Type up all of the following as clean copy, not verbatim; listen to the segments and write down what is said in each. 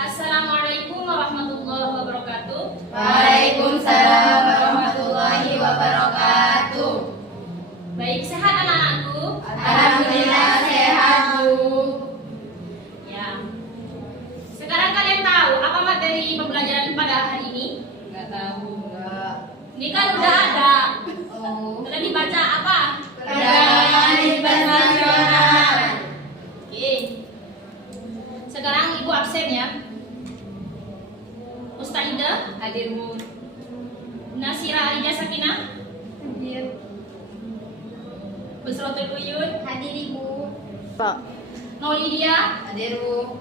Assalamualaikum warahmatullahi wabarakatuh. Waalaikumsalam warahmatullahi wabarakatuh. Baik, sehat anak-anakku? Alhamdulillah sehat, Bu. Ya. Sekarang kalian tahu apa materi pembelajaran pada hari ini? Enggak tahu. Enggak. Ini kan udah ada. Oh. Kalian dibaca apa? Perdagangan internasional. Oke. Sekarang Ibu absen ya. Ustazah Hadir, Bu. Nasira Alija Sakinah, Hadir. Busrotul Uyun, Hadir, Ibu. Maulidia, Hadir, Bu.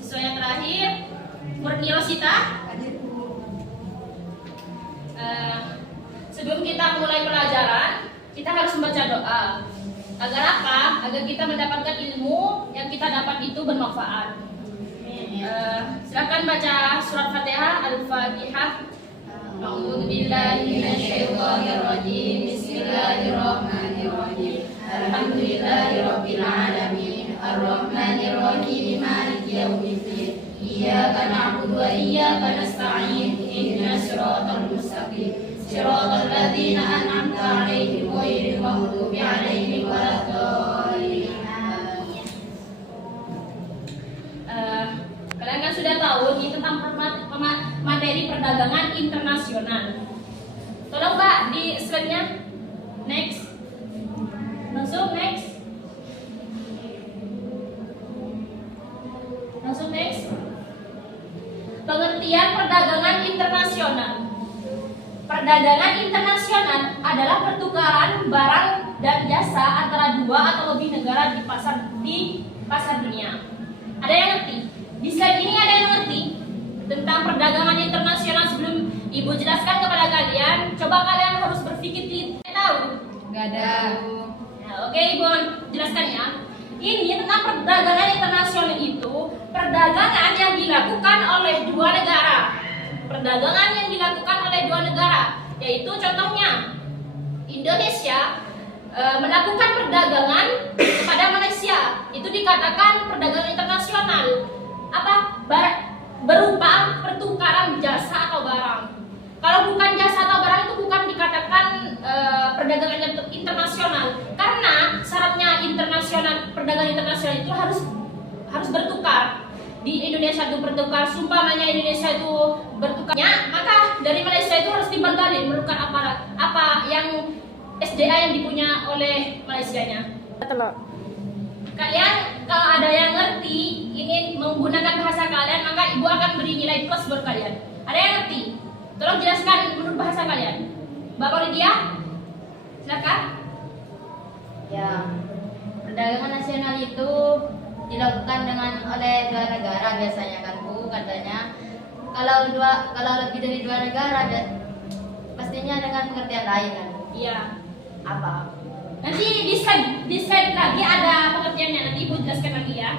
siswa yang terakhir Murni Rosita. Hadir, Bu. Sebelum kita mulai pelajaran, kita harus membaca doa. Agar apa? Agar kita mendapatkan ilmu yang kita dapat itu bermanfaat. Silakan baca surat Fatihah, Al-Fatihah. A'udzu billahi minasyaitonir rajim. Bismillahirrahmanirrahim. Alhamdulillahirabbil alamin. Arrahmanir rahim. Maliki yaumiddin. Iyyaka na'budu wa iyyaka nasta'in. Ihdinas siratal mustaqim. Siratal ladzina an'amta 'alaihim ghairil maghdubi 'alaihim waladdallin. Kalian kan sudah tahu ini tentang materi perdagangan internasional. Tolong Mbak di slide-nya. Next. Langsung next. Langsung next. Pengertian perdagangan internasional. Perdagangan internasional adalah pertukaran barang dan jasa antara dua atau lebih negara di pasar dunia. Ada yang ngerti? Di slide ini ada yang ngerti tentang perdagangan internasional? Sebelum Ibu jelaskan kepada kalian, coba kalian harus berpikir tahu. Enggak ada. Nah, oke, Ibu jelaskan ya. Ini tentang perdagangan internasional itu perdagangan yang dilakukan oleh dua negara. Perdagangan yang dilakukan oleh dua negara, yaitu contohnya Indonesia melakukan perdagangan kepada Malaysia. Itu dikatakan perdagangan internasional. Apa? Berupa pertukaran jasa atau barang. Kalau bukan jasa atau barang itu bukan dikatakan perdagangan internasional, karena syaratnya perdagangan internasional itu harus bertukar. Di Indonesia itu bertukar, sumpamanya Indonesia itu bertukarnya, maka dari Malaysia itu harus timbal balik menukar apa yang SDA yang dipunya oleh Malaysianya. Kalian kalau ada yang ngerti ini menggunakan bahasa kalian, maka Ibu akan beri nilai plus buat kalian. Ada yang ngerti? Tolong jelaskan menurut bahasa kalian. Bapak Lydia, silakan. Ya, perdagangan nasional itu dilakukan oleh dua negara biasanya kan, Bu, katanya. Kalau lebih dari dua negara pastinya dengan pengertian lain kan, Bu. Iya. Apa? Nanti di slide lagi ada pengertiannya, nanti Ibu jelaskan lagi ya.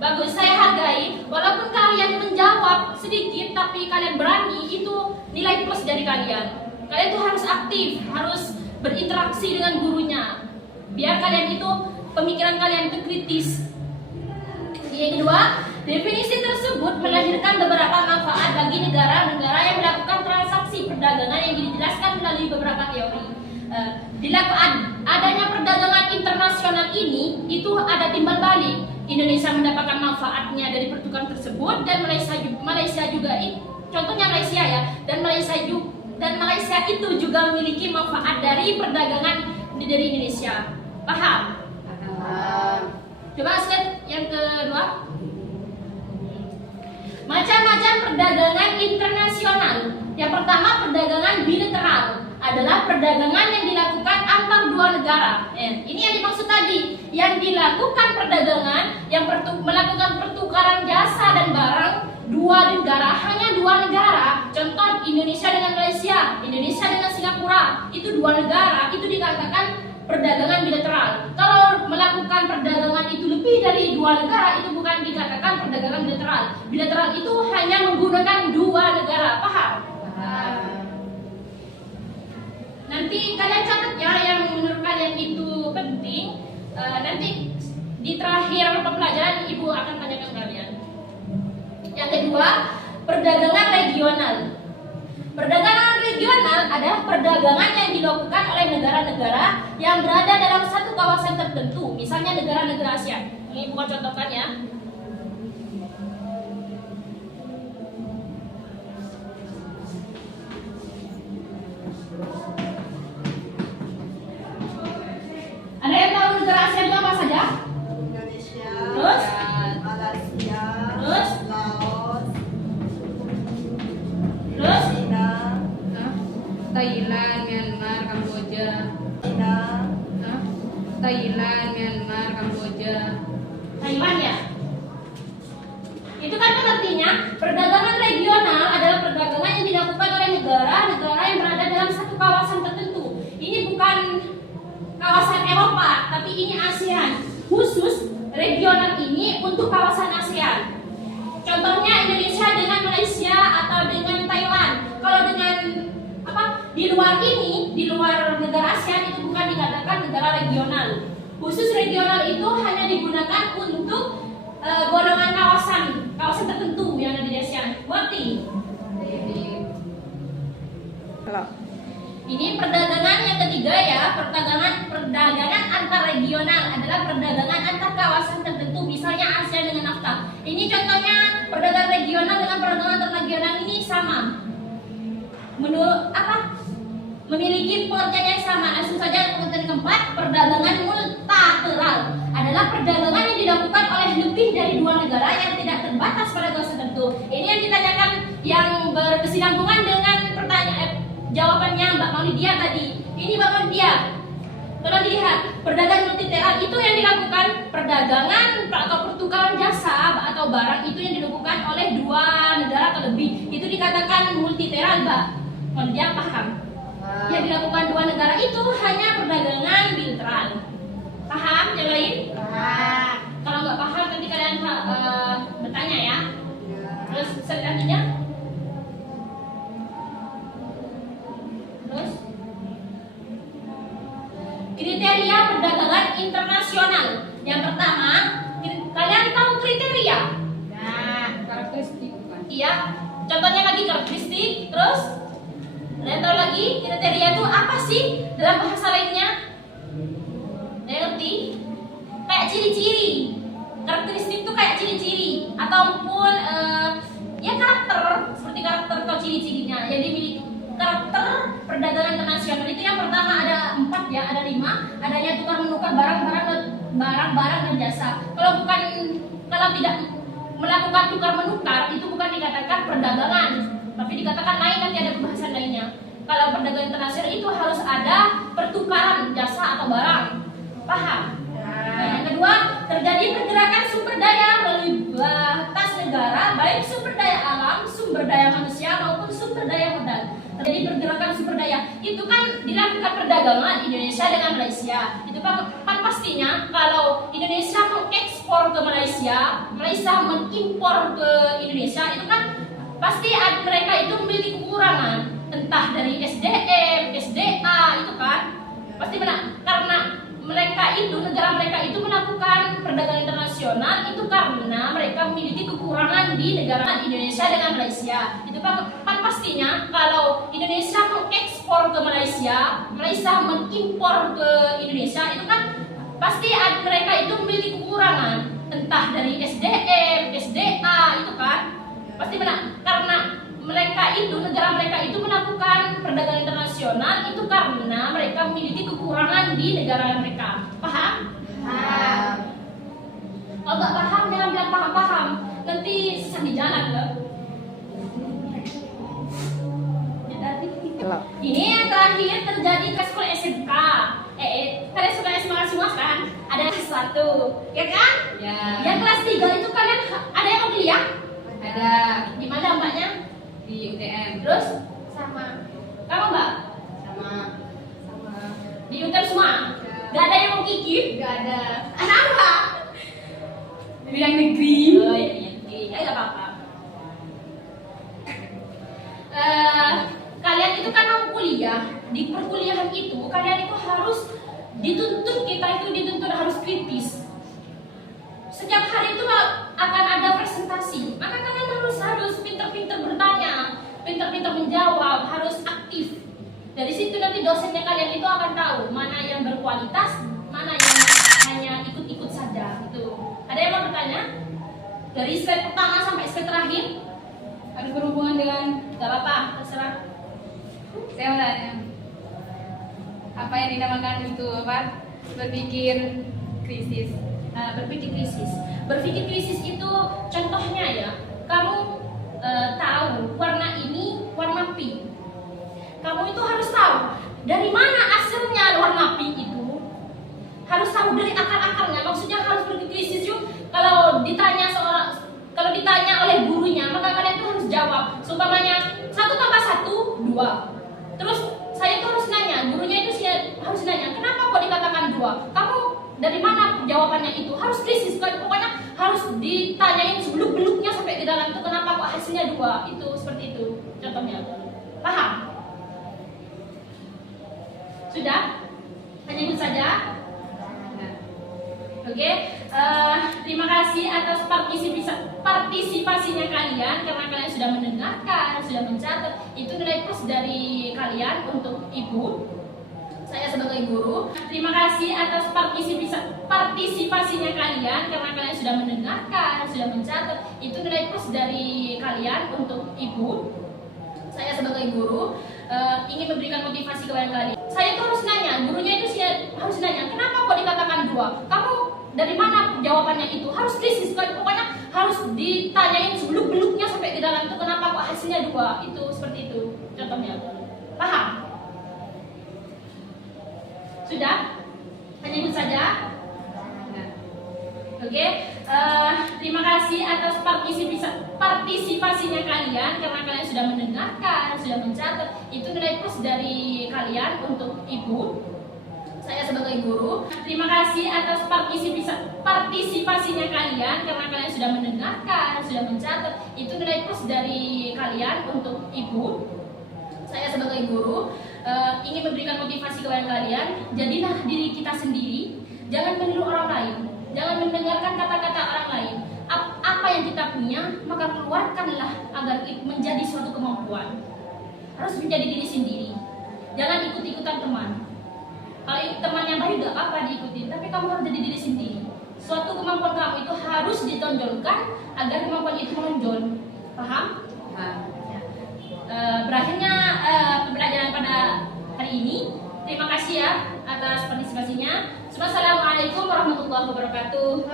Bagus, saya hargai. Walaupun kalian menjawab sedikit, tapi kalian berani, itu nilai plus dari kalian. Kalian tuh harus aktif, harus berinteraksi dengan gurunya. Biar kalian itu, pemikiran kalian itu kritis. Yang kedua, definisi tersebut melahirkan beberapa manfaat bagi negara-negara yang melakukan transaksi perdagangan yang dijelaskan melalui beberapa teori. Adanya perdagangan internasional ini itu ada timbal balik. Indonesia mendapatkan manfaatnya dari pertukaran tersebut, dan Malaysia juga contohnya Malaysia ya, dan Malaysia itu juga memiliki manfaat dari perdagangan dari Indonesia. Paham? Coba slide yang kedua. Macam-macam perdagangan internasional. Yang pertama, perdagangan bilateral adalah perdagangan yang dilakukan antar dua negara. Ini yang dimaksud tadi, yang dilakukan perdagangan yang melakukan pertukaran jasa dan barang dua negara, hanya dua negara. Contoh Indonesia dengan Malaysia, Indonesia dengan Singapura, itu dua negara, itu dikatakan perdagangan bilateral. Kalau melakukan perdagangan itu lebih dari dua negara, itu bukan dikatakan perdagangan bilateral. Bilateral itu hanya menggunakan dua negara. Paham? Nanti kalian catat ya yang menurut kalian itu penting. Nanti di terakhir pelajaran ibu akan tanyakan kalian. Yang kedua, perdagangan regional. Perdagangan regional adalah perdagangan yang dilakukan oleh negara-negara yang berada dalam satu kawasan tertentu, misalnya negara-negara ASEAN. Ini bukan contohkan ya. Ada yang tahu negara ASEAN itu apa saja? Indonesia, Terus? Malaysia, Terus? Laos, Terus? China, Thailand, Myanmar, Kamboja. China, Thailand, Myanmar, Kamboja. Taiwan ya? Itu kan artinya perdagangan regional adalah perdagangan yang dilakukan oleh negara-negara yang berada dalam satu kawasan tertentu. Ini bukan kawasan Eropa, tapi ini ASEAN. Khusus regional ini untuk kawasan ASEAN. Contohnya Indonesia dengan Malaysia atau dengan Thailand. Kalau dengan di luar ini, di luar negara ASEAN itu bukan dikatakan negara regional. Khusus regional itu hanya digunakan untuk golongan kawasan tertentu yang ada di ASEAN. Mengerti? Kalau Ini perdagangan yang ketiga ya, perdagangan antar regional adalah perdagangan antar kawasan tertentu, misalnya ASEAN dengan NAFTA. Ini contohnya perdagangan regional dengan perdagangan antar regional ini sama. Memiliki pengertian yang sama. Langsung saja pengertian keempat, perdagangan multilateral adalah perdagangan yang dilakukan oleh lebih dari dua negara yang tidak terbatas pada kawasan tertentu. Ini yang ditanyakan yang berkesinambungan dengan jawabannya Mbak Maulidia tadi. Ini Mbak Maulidia. Kalau dilihat, perdagangan multilateral itu yang dilakukan perdagangan atau pertukaran jasa atau barang itu yang dilakukan oleh dua negara atau lebih. Itu dikatakan multilateral, Mbak. Maulidia paham? Yang dilakukan dua negara itu hanya perdagangan bilateral. Paham? Yang lain? Paham. Kalau nggak paham nanti kalian bertanya ya. Terus selanjutnya. Terus kriteria perdagangan internasional. Yang pertama, kalian tahu kriteria? Karakteristik bukan? Iya. Contohnya lagi karakteristik. Terus kalian tahu lagi kriteria itu apa sih dalam bahasa lainnya? Kalian ngerti? Kayak ciri-ciri. Karakteristik itu kayak ciri-ciri ataupun ya karakter, seperti karakter atau ciri-cirinya yang dimiliki. Karakter perdagangan internasional itu yang pertama ada 4 ya, ada 5. Adanya tukar menukar barang-barang dan jasa. Kalau tidak melakukan tukar menukar itu bukan dikatakan perdagangan, tapi dikatakan lain, nanti ada pembahasan lainnya. Kalau perdagangan internasional itu harus ada pertukaran jasa atau barang. Paham? Nah, yang kedua, terjadi pergerakan sumber daya melalui batas negara, baik sumber daya alam, sumber daya manusia maupun sumber daya modal. Terjadi pergerakan sumber daya, itu kan dilakukan perdagangan Indonesia dengan Malaysia. Itu kan pastinya kalau Indonesia mengekspor ke Malaysia, Malaysia mengimpor ke Indonesia, itu kan pasti mereka itu memiliki kekurangan, entah dari SDM, SDA, itu kan pasti karena negara mereka itu melakukan perdagangan internasional itu karena mereka memiliki kekurangan di negara Indonesia dengan Malaysia. Itu kan pastinya kalau Indonesia mengekspor ke Malaysia, Malaysia mengimpor ke Indonesia, itu kan pasti mereka itu memiliki kekurangan, entah dari SDM, SDA, itu kan pasti karena negara mereka itu melakukan perdagangan internasional itu karena mereka memiliki kekurangan di negara mereka. Paham? Paham. Kalau nggak paham jangan bilang paham-paham, nanti susah di jalan loh. Ini yang terakhir terjadi ke sekolah SMK. Kalian sudah SMA semua kan? Ada kelas 1, ya kan? Ya. Yang kelas 3 itu kalian ada yang mau kuliah? Ada Di mana mbaknya? di UTM. Terus sama. Kamu mbak? Sama. Di UTM semua? Gak ada yang mau kiki? Gak ada. Kenapa? Bilang negeri. Oh iya, negeri. Ya gak apa-apa. Kalian itu kan mau kuliah. Di perkuliahan itu kalian itu harus dituntut, kita itu dituntut harus kritis. setiap hari itu akan ada presentasi. Maka kalian harus pintar-pintar bertanya, pintar-pintar menjawab, harus aktif. Dari situ nanti dosennya kalian itu akan tahu mana yang berkualitas, mana yang hanya ikut-ikut saja. Gitu. Ada yang mau bertanya? Dari slide pertama sampai slide terakhir? Harus berhubungan dengan Gak apa-apa, terserah. saya mau tanya. Apa yang dinamakan itu apa? Berpikir krisis. Berpikir krisis. Berpikir krisis itu contohnya ya, kamu tahu warna ini warna pink. Kamu itu harus tahu dari mana asalnya warna pink itu. Harus tahu dari akar-akarnya. Maksudnya harus berpikir krisis yuk. Kalau ditanya oleh gurunya, maka kalian itu harus jawab. Seumpamanya 1 tambah 1 2. Terus saya itu harus nanya, gurunya itu harus nanya, kenapa kok dikatakan 2? Kamu dari mana jawabannya itu? Harus krisis, pokoknya harus ditanyain sebeluk-beluknya sampai ke dalam itu kenapa kok hasilnya 2? Itu seperti itu contohnya. Paham? Sudah? Hanya itu saja. Oke, terima kasih atas partisipasinya kalian karena kalian sudah mendengarkan, sudah mencatat. Itu nilai plus dari kalian untuk ibu. Saya sebagai guru. Terima kasih atas partisipasinya kalian karena kalian sudah mendengarkan, sudah mencatat. Itu nilai plus dari kalian untuk ibu. Saya sebagai guru ingin memberikan motivasi kepada kalian. Saya itu harus nanya, gurunya itu harus nanya, kenapa kok dikatakan 2? Kamu dari mana jawabannya itu? Harus krisis, pokoknya harus ditanyain sebeluk-beluknya sampai ke dalam itu kenapa kok hasilnya 2? Itu seperti itu contohnya. Paham? Sudah? Hanya itu saja. Oke, terima kasih atas partisipasinya kalian karena kalian sudah mendengarkan, sudah mencatat. Itu nilai plus dari kalian untuk ibu. Saya sebagai guru. Terima kasih atas partisipasinya kalian karena kalian sudah mendengarkan, sudah mencatat. Itu nilai plus dari kalian untuk ibu. Saya sebagai guru ingin memberikan motivasi kepada kalian. Jadilah diri kita sendiri. Jangan meniru orang lain. Jangan mendengarkan kata-kata orang lain. Apa yang kita punya, maka keluarkanlah agar menjadi suatu kemampuan. Harus menjadi diri sendiri. Jangan ikut-ikutan teman. Kalau teman yang baik gak apa-apa diikutin, tapi kamu harus jadi diri sendiri. Suatu kemampuan kamu itu harus ditonjolkan agar kemampuan itu menonjol. Paham? Berakhirnya pembelajaran pada hari ini. Terima kasih ya atas partisipasinya. Assalamualaikum warahmatullahi wabarakatuh.